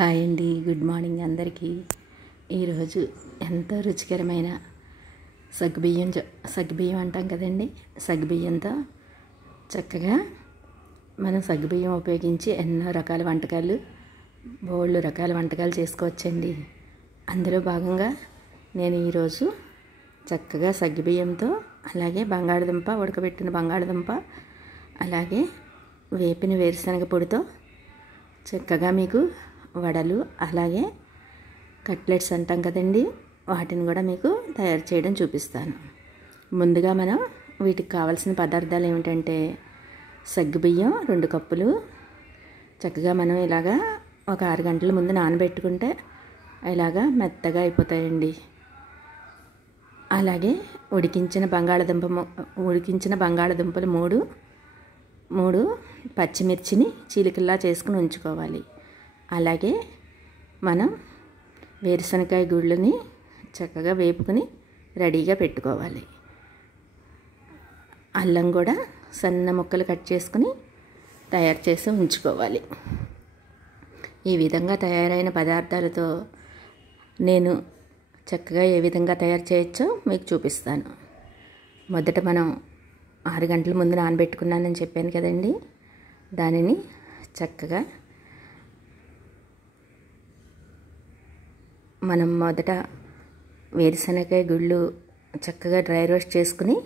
Hi అండి, good morning అందరికీ. ఈరోజు ఎంతో రుచికరమైన సగ్గుబియ్యం అంటాం కదండి. సగ్గుబియ్యంతో చక్కగా మనం సగ్గుబియ్యం ఉపయోగించి ఎన్నో రకాల వంటకాలు, బోళ్ళు రకాల వంటకాలు చేసుకోవచ్చండి. అందులో భాగంగా నేను ఈరోజు చక్కగా సగ్గుబియ్యంతో అలాగే బంగాళదుంప, ఉడకబెట్టిన బంగాళదుంప, అలాగే వేపిన వేరుశనగ పొడితో చక్కగా మీకు వడలు అలాగే కట్లెట్స్ అంటాం కదండి, వాటిని కూడా మీకు తయారు చేయడం చూపిస్తాను. ముందుగా మనం వీటికి కావాల్సిన పదార్థాలు ఏమిటంటే సగ్గుబియ్యం 2 కప్పులు. చక్కగా మనం ఇలాగా ఒక 6 గంటల ముందు నానబెట్టుకుంటే ఇలాగా మెత్తగా అయిపోతాయండి. అలాగే ఉడికించిన బంగాళదుంపలు 3 పచ్చిమిర్చిని చీలికల్లా చేసుకుని ఉంచుకోవాలి. అలాగే మనం వేరుశనగకాయ గుళ్ళని చక్కగా వేపుకుని రెడీగా పెట్టుకోవాలి. అల్లం కూడా సన్న ముక్కలు కట్ చేసుకుని తయారు చేసి ఉంచుకోవాలి. ఈ విధంగా తయారైన పదార్థాలతో నేను చక్కగా ఏ విధంగా తయారు చేయొచ్చో మీకు చూపిస్తాను. మొదట మనం 6 గంటల ముందు నానబెట్టుకున్నానని చెప్పాను కదండి, దానిని చక్కగా మనం మొదట వేరుశనగకాయ గుళ్ళు చక్కగా డ్రై రోస్ట్ చేసుకుని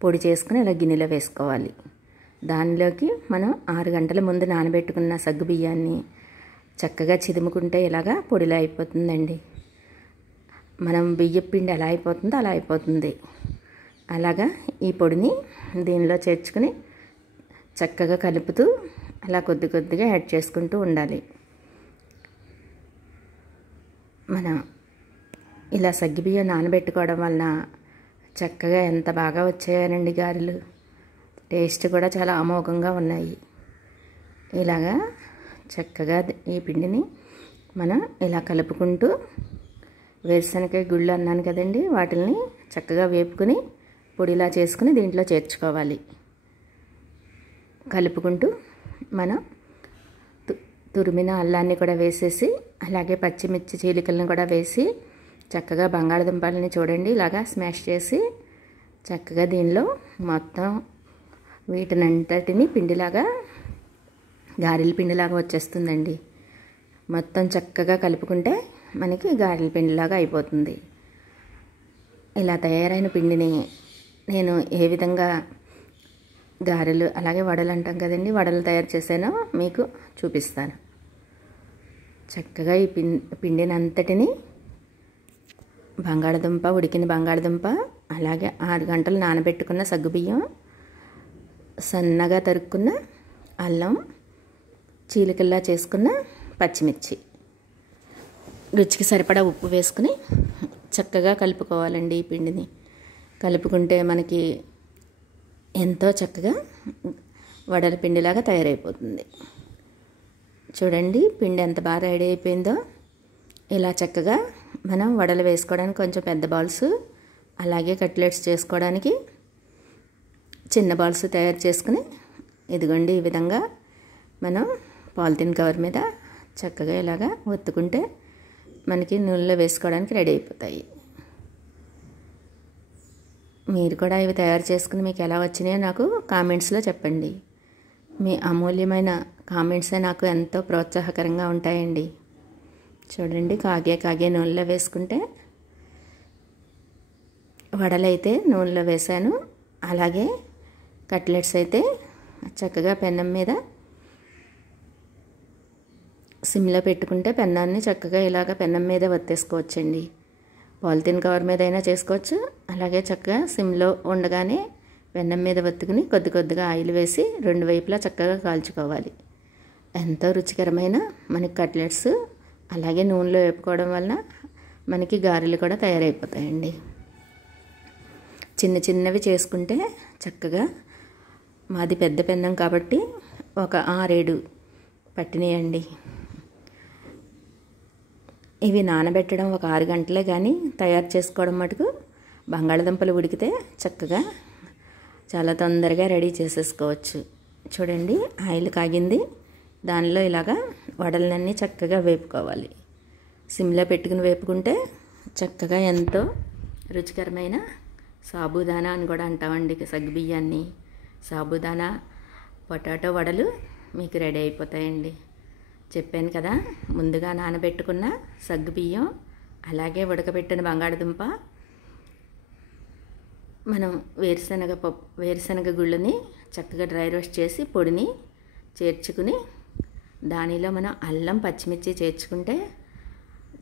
పొడి చేసుకుని ఇలా గిన్నెలో వేసుకోవాలి. దానిలోకి మనం 6 గంటల ముందు నానబెట్టుకున్న సగ్గుబియ్యాన్ని చక్కగా చిదుముకుంటే ఇలాగా పొడిలా అయిపోతుందండి. మనం బియ్యపు పిండి ఎలా అయిపోతుందో అలా అయిపోతుంది. అలాగా ఈ పొడిని దీనిలో చేర్చుకుని చక్కగా కలుపుతూ అలా కొద్ది కొద్దిగా యాడ్ చేసుకుంటూ ఉండాలి. మనం ఇలా సగ్గుబియ్యం నానబెట్టుకోవడం వలన చక్కగా ఎంత బాగా వచ్చాయనండి గారెలు. టేస్ట్ కూడా చాలా అమోఘంగా ఉన్నాయి. ఇలాగా చక్కగా ఈ పిండిని మనం ఇలా కలుపుకుంటూ వేరుశనగకాయ గుళ్ళు అన్నాను కదండి, వాటిని చక్కగా వేపుకుని పొడిలా చేసుకుని దీంట్లో చేర్చుకోవాలి. కలుపుకుంటూ మనం తురిమిన అల్లాన్ని కూడా వేసేసి అలాగే పచ్చిమిర్చి చీలికలను కూడా వేసి చక్కగా బంగాళదుంపలని చూడండి ఇలాగా స్మాష్ చేసి చక్కగా దీనిలో మొత్తం వీటినంతటిని పిండిలాగా గారెల పిండిలాగా వచ్చేస్తుందండి. మొత్తం చక్కగా కలుపుకుంటే మనకి గారెల పిండిలాగా అయిపోతుంది. ఇలా తయారైన పిండిని నేను ఏ విధంగా గారెలు అలాగే వడలు అంటాం కదండి, వడలు తయారు చేశానో మీకు చూపిస్తాను. చక్కగా ఈ పిండిని అంతటిని ఉడికిన బంగాళదుంప అలాగే 6 గంటలు నానబెట్టుకున్న సగ్గుబియ్యం, సన్నగా తరుక్కున్న అల్లం, చీలికల్లా చేసుకున్న పచ్చిమిర్చి, రుచికి సరిపడా ఉప్పు వేసుకుని చక్కగా కలుపుకోవాలండి. ఈ పిండిని కలుపుకుంటే మనకి ఎంతో చక్కగా వడల పిండిలాగా తయారైపోతుంది. చూడండి పిండి ఎంత బాగా రెడీ అయిపోయిందో. ఇలా చక్కగా మనం వడలు వేసుకోవడానికి కొంచెం పెద్ద బాల్స్, అలాగే కట్లెట్స్ చేసుకోవడానికి చిన్న బాల్స్ తయారు చేసుకుని ఇదిగోండి ఈ విధంగా మనం పాలిథిన్ కవర్ మీద చక్కగా ఇలాగా ఒత్తుకుంటే మనకి నూనెలో వేసుకోవడానికి రెడీ అయిపోతాయి. మీరు కూడా ఇవి తయారు చేసుకుని మీకు ఎలా వచ్చినాయో నాకు కామెంట్స్లో చెప్పండి. మీ అమూల్యమైన కామెంట్సే నాకు ఎంతో ప్రోత్సాహకరంగా ఉంటాయండి. చూడండి కాగే నూనెలో వేసుకుంటే వడలైతే నూనెలో వేసాను, అలాగే కట్లెట్స్ అయితే చక్కగా పెన్నం మీద సిమ్లో పెట్టుకుంటే పెన్నాన్ని చక్కగా ఇలాగ పెన్నం మీద వత్తేసుకోవచ్చండి. పాలిథిన్ కవర్ మీద అయినా చేసుకోవచ్చు. అలాగే చక్కగా సిమ్లో ఉండగానే పెన్నం మీద వత్తుకుని కొద్ది కొద్దిగా ఆయిల్ వేసి 2 వైపులా చక్కగా కాల్చుకోవాలి. ఎంతో రుచికరమైన మనకి కట్లెట్స్ అలాగే నూనెలో వేపుకోవడం వలన మనకి గారెలు కూడా తయారైపోతాయండి. చిన్న చిన్నవి చేసుకుంటే చక్కగా, మాది పెద్ద పెన్నం కాబట్టి ఒక 6-7 పట్టినాయండి. ఇవి నానబెట్టడం ఒక 6 గంటలే, కానీ తయారు చేసుకోవడం మటుకు బంగాళదుంపలు ఉడికితే చక్కగా చాలా తొందరగా రెడీ చేసేసుకోవచ్చు. చూడండి ఆయిల్ కాగింది. దానిలో ఇలాగా వడలన్నీ చక్కగా వేపుకోవాలి. సిమ్లో పెట్టుకుని వేపుకుంటే చక్కగా ఎంతో రుచికరమైన సాబుదానా అని కూడా అంటామండి. సగ్గుబియ్యాన్ని సాబుదానా పొటాటో వడలు మీకు రెడీ అయిపోతాయండి. చెప్పాను కదా, ముందుగా నానబెట్టుకున్న సగ్గుబియ్యం, అలాగే ఉడకబెట్టిన బంగాళదుంప, మనం వేరుశనగ గుళ్ళని చక్కగా డ్రై రోస్ట్ చేసి పొడిని చేర్చుకుని దానిలో మనం అల్లం పచ్చిమిర్చి చేర్చుకుంటే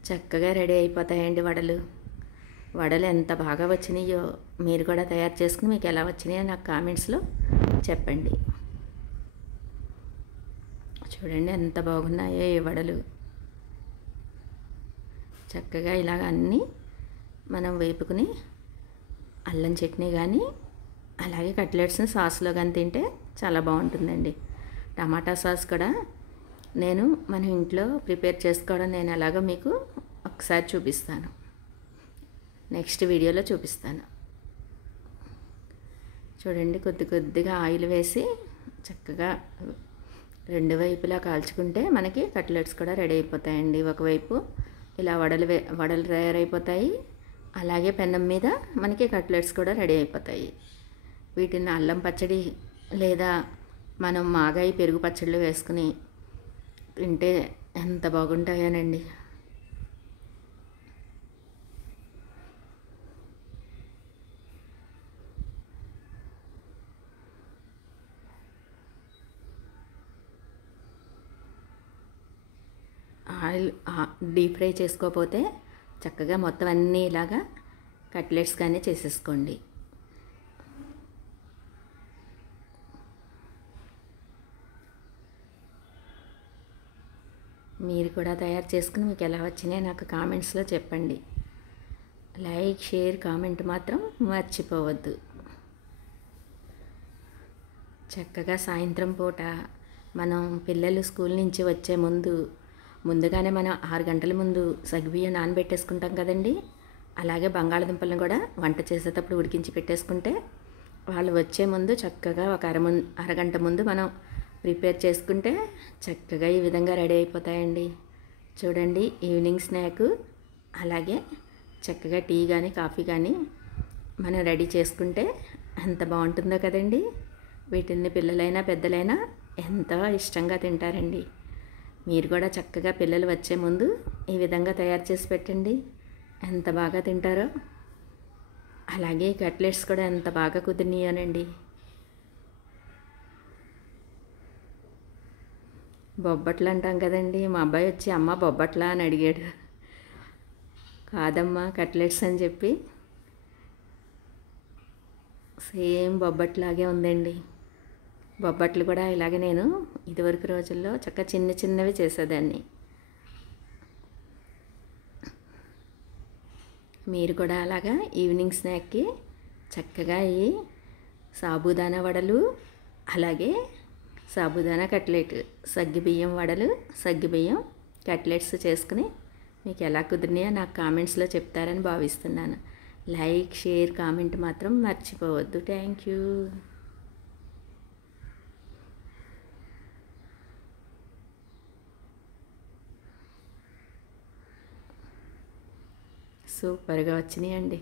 చక్కగా రెడీ అయిపోతాయండి వడలు. వడలు ఎంత బాగా వచ్చినాయో మీరు కూడా తయారు చేసుకుని మీకు ఎలా వచ్చినాయో నాకు కామెంట్స్లో చెప్పండి. చూడండి ఎంత బాగున్నాయో ఈ వడలు. చక్కగా ఇలాగ అన్నీ మనం వేపుకుని అల్లం చట్నీ కానీ అలాగే కట్లెట్స్ని సాస్లో కానీ తింటే చాలా బాగుంటుందండి. టమాటా సాస్ కూడా మన ఇంట్లో ప్రిపేర్ చేసుకోవడం నేను ఎలాగో మీకు ఒకసారి చూపిస్తాను, నెక్స్ట్ వీడియోలో చూపిస్తాను. చూడండి, కొద్దిగా ఆయిల్ వేసి చక్కగా రెండు వైపులా కాల్చుకుంటే మనకి కట్లెట్స్ కూడా రెడీ అయిపోతాయండి. ఒకవైపు ఇలా వడలు తయారైపోతాయి, అలాగే పెన్నం మీద మనకి కట్లెట్స్ కూడా రెడీ అయిపోతాయి. వీటిని అల్లం పచ్చడి లేదా మనం మాగాయి పెరుగు పచ్చళ్ళు వేసుకుని తింటే ఎంత బాగుంటాయోనండి. ఆయిల్ డీప్ ఫ్రై చేసుకోకపోతే చక్కగా మొత్తం అన్నీ ఇలాగా కట్లెట్స్ కానీ చేసేసుకోండి. మీరు కూడా తయారు చేసుకుని మీకు ఎలా వచ్చినాయో నాకు కామెంట్స్లో చెప్పండి. లైక్, షేర్, కామెంట్ మాత్రం మర్చిపోవద్దు. చక్కగా సాయంత్రం పూట మనం పిల్లలు స్కూల్ నుంచి వచ్చే ముందుగానే మనం 6 గంటల ముందు సగ్గుబియ్యం నానబెట్టేసుకుంటాం కదండి. అలాగే బంగాళదుంపలను కూడా వంట చేసేటప్పుడు ఉడికించి పెట్టేసుకుంటే వాళ్ళు వచ్చే ముందు చక్కగా ఒక అరగంట ముందు మనం ప్రిపేర్ చేసుకుంటే చక్కగా ఈ విధంగా రెడీ అయిపోతాయండి. చూడండి, ఈవినింగ్ స్నాక్ అలాగే చక్కగా టీ కానీ కాఫీ కానీ మనం రెడీ చేసుకుంటే ఎంత బాగుంటుందో కదండి. వీటిని పిల్లలైనా పెద్దలైనా ఎంతో ఇష్టంగా తింటారండి. మీరు కూడా చక్కగా పిల్లలు వచ్చే ముందు ఈ విధంగా తయారు చేసి పెట్టండి, ఎంత బాగా తింటారో. అలాగే కట్లెట్స్ కూడా ఎంత బాగా కుదిరినాయోనండి. బొబ్బట్లు అంటాం కదండి. మా అబ్బాయి వచ్చి అమ్మ బొబ్బట్లా అని అడిగాడు. కాదమ్మా కట్లెట్స్ అని చెప్పి సేమ్ బొబ్బట్లాగే ఉందండి. బొబ్బట్లు కూడా ఇలాగే నేను ఇదివరకు రోజుల్లో చక్కగా చిన్నవి చేసేదాన్ని. మీరు కూడా అలాగా ఈవినింగ్ స్నాక్కి చక్కగా ఈ సాబుదానా వడలు అలాగే సాబుదానా కట్లెట్, సగ్గుబియ్యం వడలు, సగ్గుబియ్యం కట్లెట్స్ చేసుకుని మీకు ఎలా కుదిరినాయో నాకు కామెంట్స్లో చెప్తారని భావిస్తున్నాను. లైక్, షేర్, కామెంట్ మాత్రం మర్చిపోవద్దు. Thank you. సూపర్గా వచ్చినాయండి.